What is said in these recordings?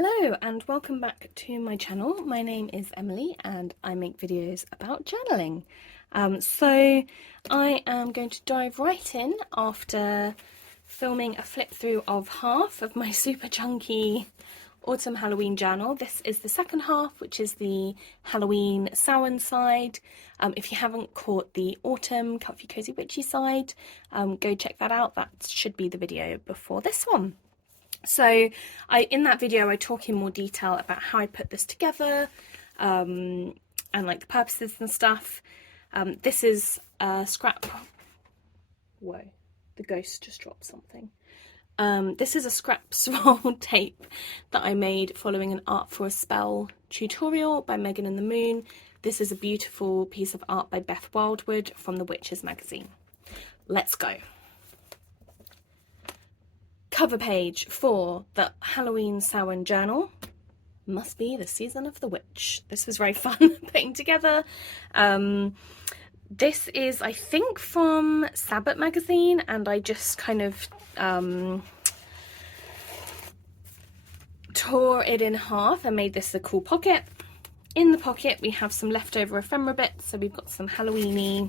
Hello and welcome back to my channel. My name is Emily and I make videos about journaling. So I am going to dive right in after filming a flip through of half of my super chunky autumn Halloween journal. This is the second half, which is the Halloween Samhain side. If you haven't caught the autumn comfy cozy witchy side, go check that out. That should be the video before this one. So in that video I talk in more detail about how I put this together and like the purposes and stuff. This is a scrap. Whoa, the ghost just dropped something. This is a scrap scroll tape that I made following an Art for a Spell tutorial by Megan and the Moon. This is a beautiful piece of art by Beth Wildwood from the Witches magazine. Let's go. Cover page for the Halloween Samhain journal. Must be the season of the witch. This was very fun putting together. This is, I think, from Sabbat magazine, and I just kind of tore it in half and made this a cool pocket. In the pocket we have some leftover ephemera bits, so we've got some Halloween-y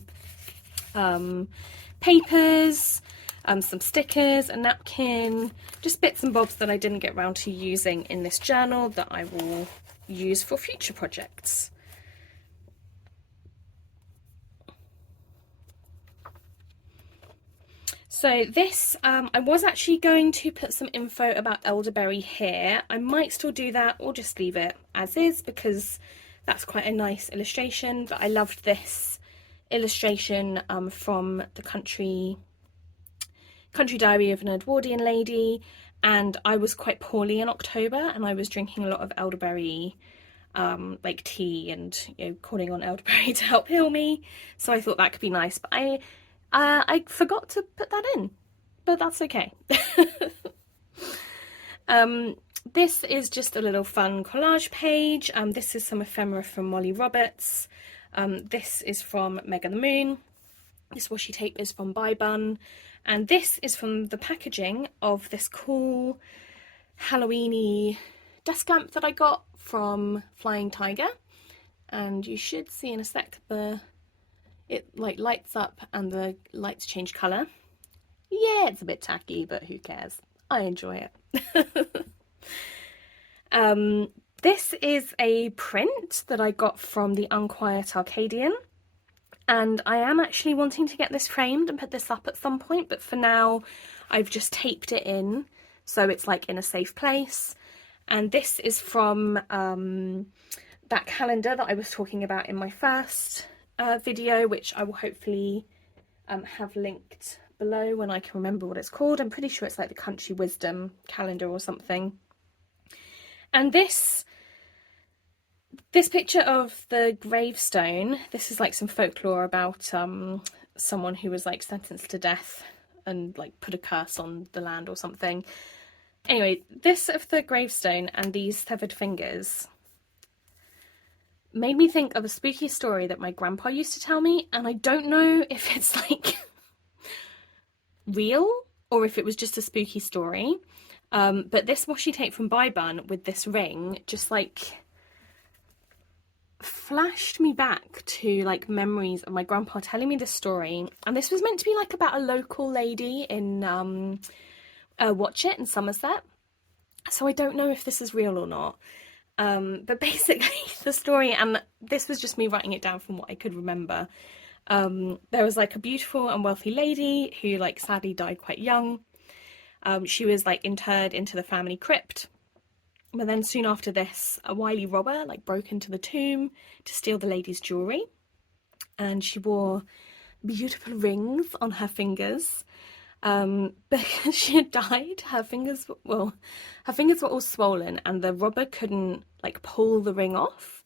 papers, some stickers, a napkin, just bits and bobs that I didn't get around to using in this journal that I will use for future projects. So this, I was actually going to put some info about elderberry here. I might still do that or just leave it as is because that's quite a nice illustration, but I loved this illustration from the Country Diary of an Edwardian Lady, and I was quite poorly in October and I was drinking a lot of elderberry like tea and, you know, calling on elderberry to help heal me, so I thought that could be nice, but I forgot to put that in, but that's okay. This is just a little fun collage page. This is some ephemera from Molly Roberts. This is from Megan the Moon. This washi tape is from By Bun. And this is from the packaging of this cool Halloween-y desk lamp that I got from Flying Tiger. And you should see in a sec it like lights up and the lights change colour. Yeah, it's a bit tacky, but who cares? I enjoy it. This is a print that I got from the Unquiet Arcadian. And I am actually wanting to get this framed and put this up at some point, but for now I've just taped it in so it's like in a safe place. And this is from that calendar that I was talking about in my first video, which I will hopefully have linked below when I can remember what it's called. I'm pretty sure it's like the Country Wisdom calendar or something. And this picture of the gravestone, this is like some folklore about someone who was like sentenced to death and like put a curse on the land or something. Anyway, this of the gravestone and these severed fingers made me think of a spooky story that my grandpa used to tell me, and I don't know if it's like real or if it was just a spooky story. But this washi tape from By Bun with this ring just like flashed me back to like memories of my grandpa telling me this story, and this was meant to be like about a local lady in Watchet in Somerset, so I don't know if this is real or not, but basically the story, and this was just me writing it down from what I could remember, there was like a beautiful and wealthy lady who like sadly died quite young. She was like interred into the family crypt. But then soon after this, a wily robber like broke into the tomb to steal the lady's jewellery, and she wore beautiful rings on her fingers. Because she had died, her fingers were all swollen and the robber couldn't like pull the ring off.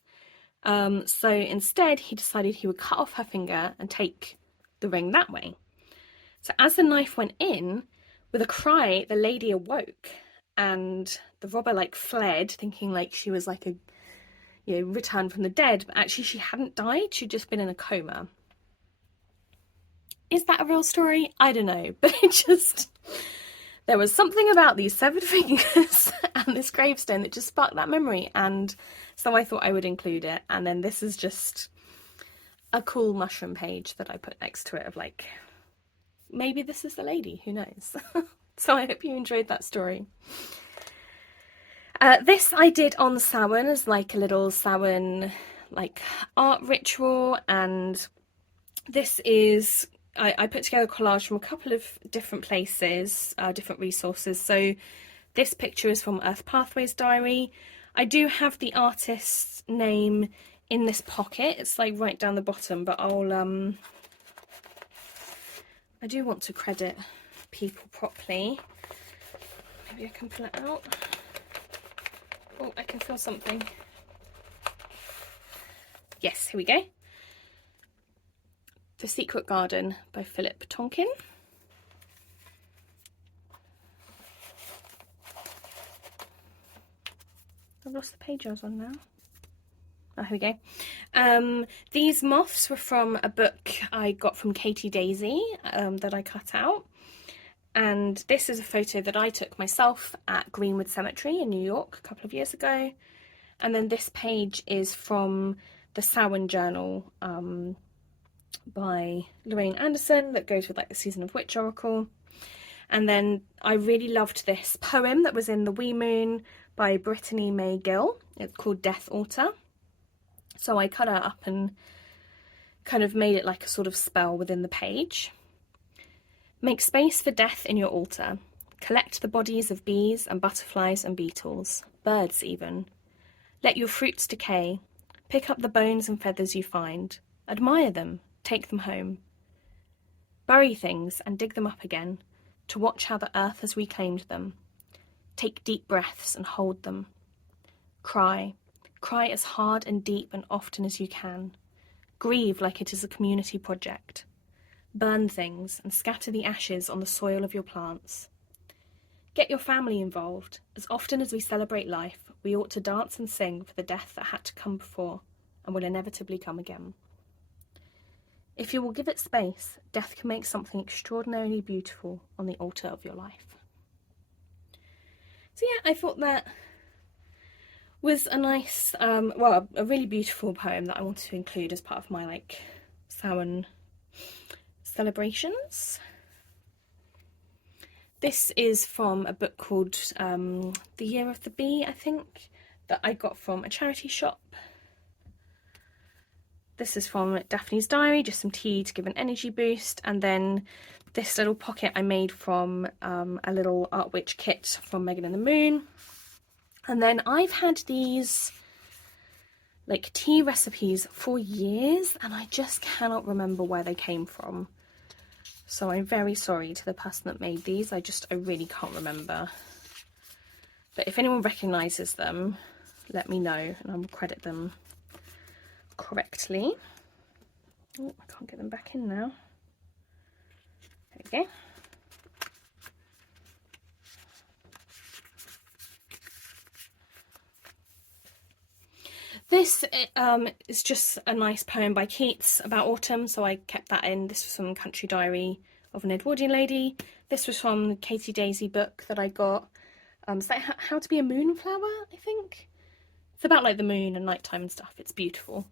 So instead he decided he would cut off her finger and take the ring that way. So as the knife went in, with a cry, the lady awoke, and the robber like fled, thinking like she was like a, you know, returned from the dead, but actually she hadn't died, she'd just been in a coma. Is that a real story? I don't know, but there was something about these severed fingers and this gravestone that just sparked that memory, and so I thought I would include it. And then this is just a cool mushroom page that I put next to it of like, maybe this is the lady, who knows. So I hope you enjoyed that story. This I did on Samhain as like a little Samhain like art ritual, and this is I put together a collage from a couple of different places, different resources. So this picture is from Earth Pathways Diary. I do have the artist's name in this pocket. It's like right down the bottom, but I do want to credit people properly. Maybe I can pull it out. Oh, I can feel something. Yes, here we go. The Secret Garden by Philip Tonkin. I've lost the page I was on now. Oh, here we go. These moths were from a book I got from Katie Daisy that I cut out. And this is a photo that I took myself at Greenwood Cemetery in New York a couple of years ago. And then this page is from the Samhain Journal by Lorraine Anderson that goes with like the Season of Witch Oracle. And then I really loved this poem that was in The Wee Moon by Brittany May Gill. It's called Death Altar. So I cut it up and kind of made it like a sort of spell within the page. Make space for death in your altar. Collect the bodies of bees and butterflies and beetles, birds even. Let your fruits decay. Pick up the bones and feathers you find. Admire them. Take them home. Bury things and dig them up again, to watch how the earth has reclaimed them. Take deep breaths and hold them. Cry. Cry as hard and deep and often as you can. Grieve like it is a community project. Burn things and scatter the ashes on the soil of your plants. Get your family involved. As often as we celebrate life, we ought to dance and sing for the death that had to come before and will inevitably come again. If you will give it space, death can make something extraordinarily beautiful on the altar of your life. So yeah, I thought that was a nice, well, a really beautiful poem that I wanted to include as part of my like Samhain celebrations. This is from a book called The Year of the Bee, I think, that I got from a charity shop. This is from Daphne's Diary, just some tea to give an energy boost. And then this little pocket I made from a little Art Witch kit from Megan and the Moon. And then I've had these like tea recipes for years and I just cannot remember where they came from. So I'm very sorry to the person that made these. I really can't remember. But if anyone recognises them, let me know and I will credit them correctly. Oh, I can't get them back in now. There we go. This is just a nice poem by Keats about autumn, so I kept that in. This was from Country Diary of an Edwardian Lady. This was from the Katie Daisy book that I got. It's like How to Be a Moonflower, I think. It's about like the moon and nighttime and stuff. It's beautiful.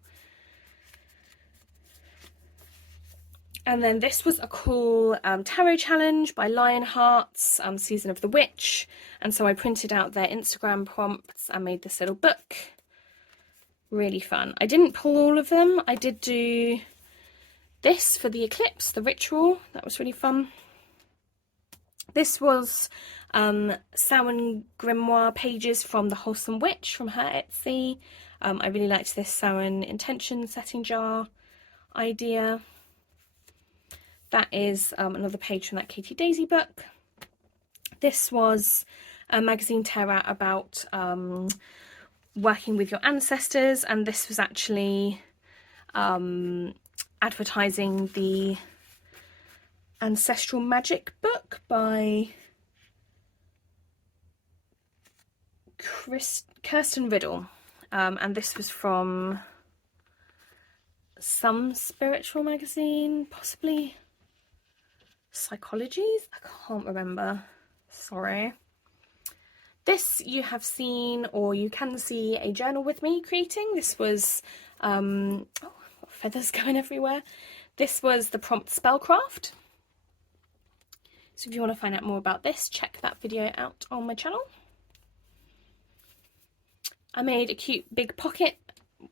And then this was a cool tarot challenge by Lionhearts, Season of the Witch. And so I printed out their Instagram prompts and made this little book. Really fun. I didn't pull all of them. I did do this for the eclipse, the ritual. That was really fun. This was Samhain grimoire pages from The Wholesome Witch from her Etsy. I really liked this Samhain intention setting jar idea. That is another page from that Katie Daisy book. This was a magazine Terra about working with your ancestors, and this was actually advertising the Ancestral Magic book by Kirsten Riddle, and this was from some spiritual magazine, possibly Psychologies, I can't remember. Sorry. This you have seen, or you can see, a journal with me creating. This was, oh, feathers going everywhere. This was the prompt Spellcraft. So if you want to find out more about this, check that video out on my channel. I made a cute big pocket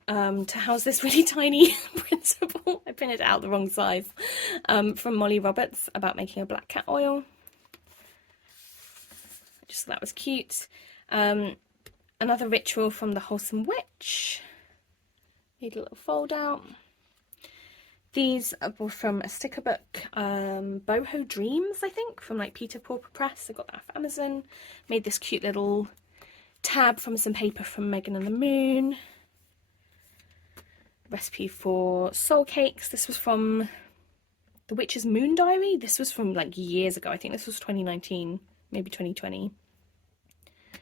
to house this really tiny principle. I printed out the wrong size, from Molly Roberts about making a black cat oil. Just thought that was cute. Another ritual from the Wholesome Witch. Made a little fold out. These were from a sticker book, Boho Dreams, I think, from like Peter Pauper Press. I got that off Amazon. Made this cute little tab from some paper from Megan and the Moon. Recipe for soul cakes. This was from The Witch's Moon Diary. This was from like years ago. I think this was 2019, maybe 2020. A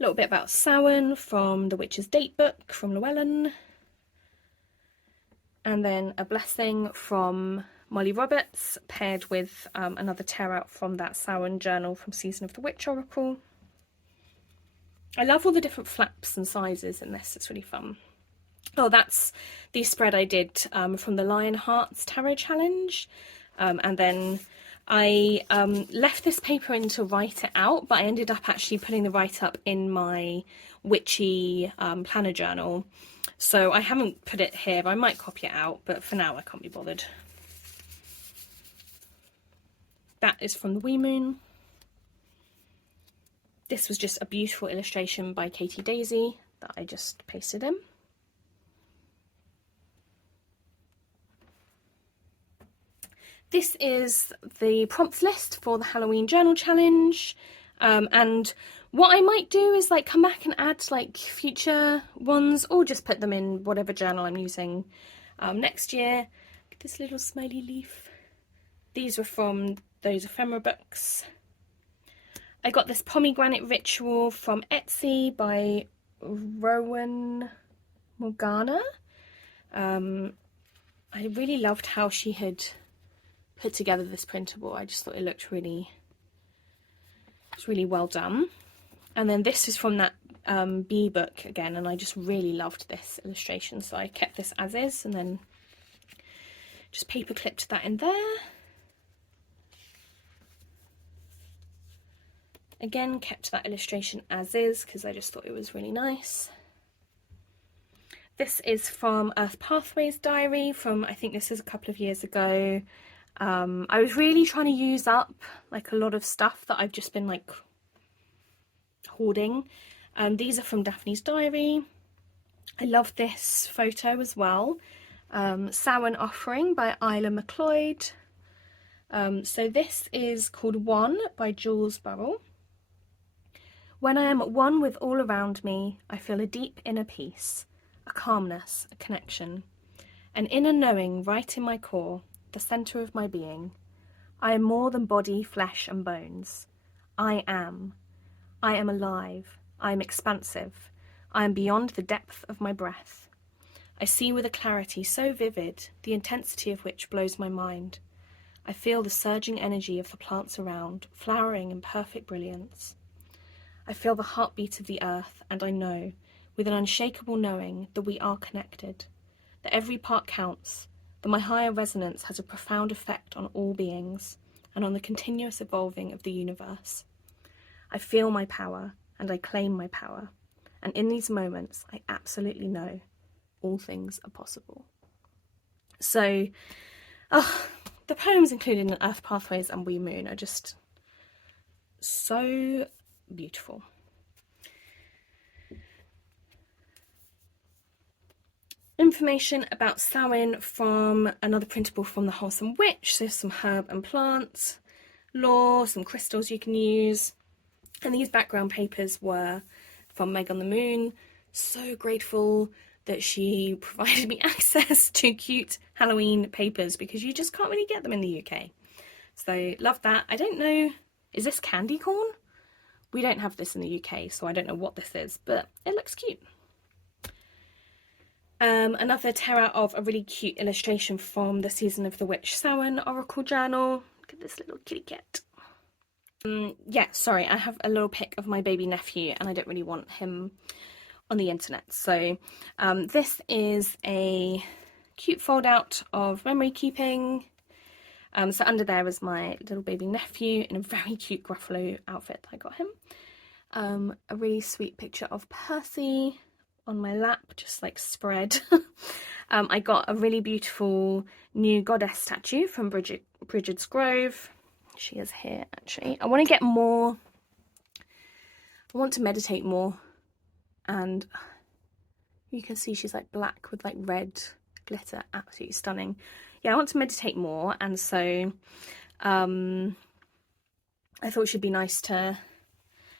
little bit about Samhain from The Witch's Date Book from Llewellyn. And then a blessing from Molly Roberts, paired with another tear out from that Samhain journal from Season of the Witch Oracle. I love all the different flaps and sizes in this, it's really fun. Oh, that's the spread I did from the Lion Hearts Tarot Challenge. And then I left this paper in to write it out, but I ended up actually putting the write-up in my witchy planner journal. So I haven't put it here. I might copy it out, but for now I can't be bothered. That is from the Wee Moon. This was just a beautiful illustration by Katie Daisy that I just pasted in. This is the prompts list for the Halloween Journal Challenge, and what I might do is like come back and add like future ones, or just put them in whatever journal I'm using next year. Look at this little smiley leaf. These were from those ephemera books. I got this pomegranate ritual from Etsy by Rowan Morgana. I really loved how she had put together this printable. I just thought it looked really well done. And then this is from that bee book again, and I just really loved this illustration, so I kept this as is and then just paper clipped that in there. Again, kept that illustration as is because I just thought it was really nice. This is from Earth Pathways Diary from, I think this is a couple of years ago. I was really trying to use up like a lot of stuff that I've just been like hoarding. These are from Daphne's Diary. I love this photo as well. Samhain Offering by Isla MacLeod. So this is called One by Jules Burrell. When I am at one with all around me, I feel a deep inner peace, a calmness, a connection, an inner knowing right in my core, the centre of my being. I am more than body, flesh and bones. I am. I am alive. I am expansive. I am beyond the depth of my breath. I see with a clarity so vivid, the intensity of which blows my mind. I feel the surging energy of the plants around, flowering in perfect brilliance. I feel the heartbeat of the earth, and I know, with an unshakable knowing, that we are connected, that every part counts, that my higher resonance has a profound effect on all beings, and on the continuous evolving of the universe. I feel my power, and I claim my power, and in these moments, I absolutely know all things are possible. So, the poems included in Earth Pathways and Wee Moon are just so beautiful. Information about Samhain from another printable from the Wholesome Witch, so some herb and plant lore, some crystals you can use, and these background papers were from Meg on the Moon. So grateful that she provided me access to cute Halloween papers because you just can't really get them in the UK. So love that. I don't know, is this candy corn? We don't have this in the UK, so I don't know what this is, but it looks cute. Another tear out of a really cute illustration from the Season of the Witch Samhain Oracle Journal. Look at this little kitty cat. Yeah, sorry, I have a little pic of my baby nephew and I don't really want him on the internet. So this is a cute fold out of memory keeping. So under there is my little baby nephew in a very cute Gruffalo outfit I got him. A really sweet picture of Percy on my lap, just like spread. I got a really beautiful new goddess statue from Bridget's Grove. She is here actually. I want to get more. I want to meditate more, and you can see she's like black with like red glitter, absolutely stunning. Yeah, I want to meditate more, and so I thought it should be nice to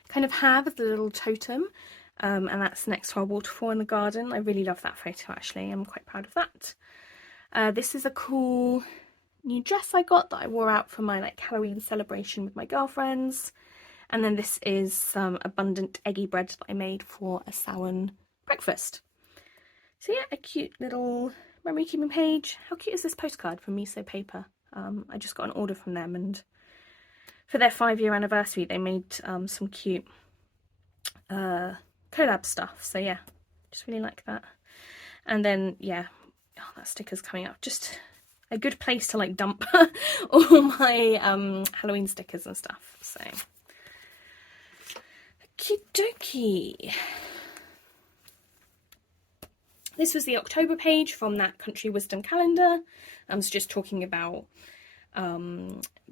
kind of have the little totem, and that's next to our waterfall in the garden. I really love that photo actually. I'm quite proud of that. This is a cool new dress I got that I wore out for my like Halloween celebration with my girlfriends. And then this is some abundant eggy bread that I made for a Samhain breakfast. So yeah, a cute little memory keeping page. How cute is this postcard from Miso Paper? I just got an order from them, and for their 5-year anniversary they made some cute collab stuff. So yeah, just really like that. And then yeah, oh, that sticker's coming up. Just a good place to like dump all my Halloween stickers and stuff. So okie dokie. This was the October page from that Country Wisdom calendar. I was just talking about a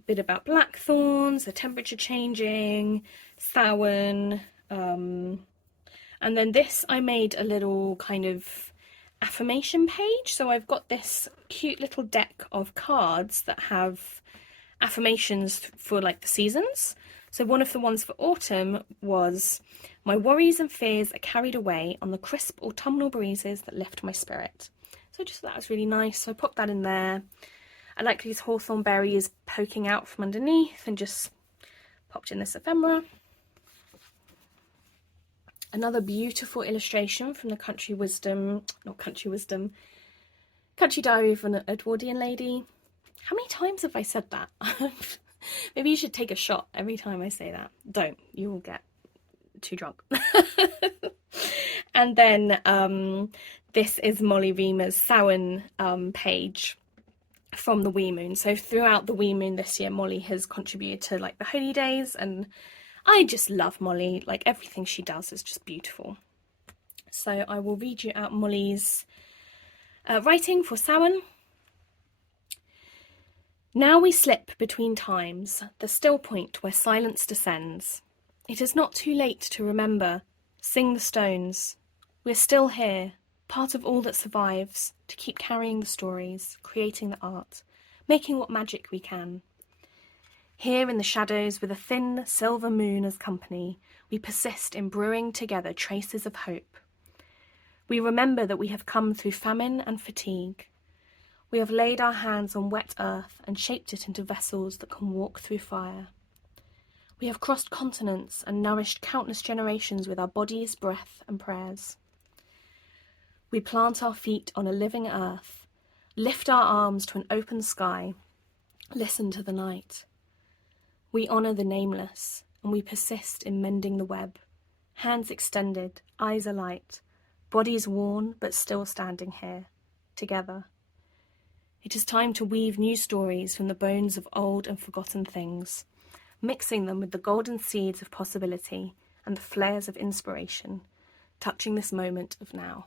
bit about blackthorns, the temperature changing, Samhain, and then this I made a little kind of affirmation page. So I've got this cute little deck of cards that have affirmations for like the seasons. So one of the ones for autumn was, my worries and fears are carried away on the crisp autumnal breezes that lift my spirit. So I just thought that was really nice. So I popped that in there. I like these hawthorn berries poking out from underneath and just popped in this ephemera. Another beautiful illustration from the Country Diary of an Edwardian Lady. How many times have I said that? Maybe you should take a shot every time I say that. Don't, you will get too drunk. And then this is Molly Reamer's Samhain page from the Wee Moon. So throughout the Wee Moon this year, Molly has contributed to like the holy days, and I just love Molly. Like everything she does is just beautiful. So I will read you out Molly's writing for Samhain. Now we slip between times, the still point where silence descends. It is not too late to remember. Sing the stones. We're still here, part of all that survives, to keep carrying the stories, creating the art, making what magic we can. Here in the shadows, with a thin silver moon as company, we persist in brewing together traces of hope. We remember that we have come through famine and fatigue. We have laid our hands on wet earth and shaped it into vessels that can walk through fire. We have crossed continents and nourished countless generations with our bodies, breath, and prayers. We plant our feet on a living earth, lift our arms to an open sky, listen to the night. We honour the nameless, and we persist in mending the web, hands extended, eyes alight, bodies worn but still standing here, together. It is time to weave new stories from the bones of old and forgotten things, mixing them with the golden seeds of possibility and the flares of inspiration, touching this moment of now.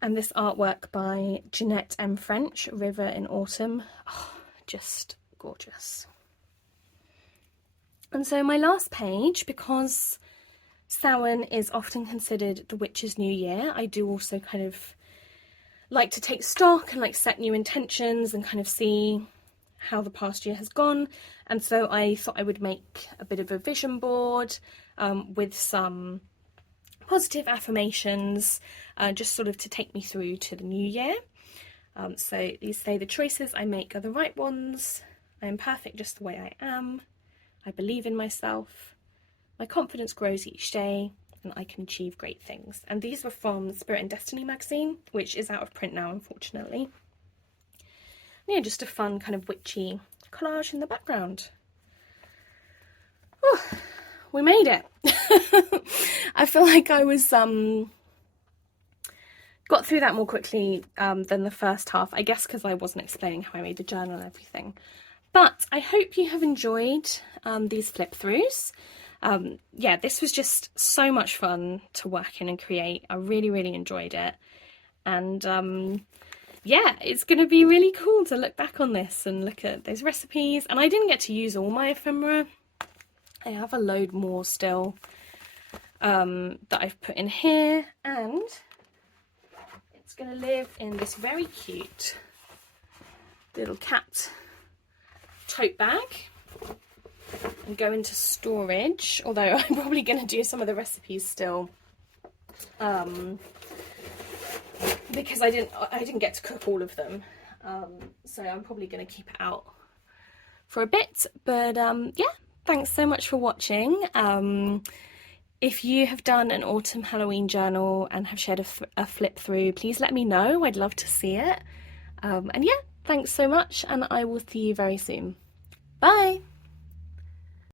And this artwork by Jeanette M. French, River in Autumn. Oh, just gorgeous. And so my last page, because Samhain is often considered the witch's new year, I do also kind of like to take stock and like set new intentions and kind of see how the past year has gone. And so I thought I would make a bit of a vision board with some positive affirmations, just sort of to take me through to the new year. So these say, the choices I make are the right ones. I am perfect just the way I am. I believe in myself. My confidence grows each day, and I can achieve great things. And these were from Spirit and Destiny magazine, which is out of print now, unfortunately. Yeah, just a fun kind of witchy collage in the background. We made it. I feel like I was got through that more quickly than the first half, I guess because I wasn't explaining how I made the journal and everything. But I hope you have enjoyed these flip throughs. Yeah, this was just so much fun to work in and create. I really, really enjoyed it. And yeah, it's going to be really cool to look back on this and look at those recipes. And I didn't get to use all my ephemera. I have a load more still that I've put in here, and it's going to live in this very cute little cat tote bag and go into storage, although I'm probably going to do some of the recipes still because I didn't get to cook all of them, so I'm probably going to keep it out for a bit. But yeah, thanks so much for watching. If you have done an autumn Halloween journal and have shared a flip through, please let me know. I'd love to see it. And yeah, thanks so much, and I will see you very soon. Bye!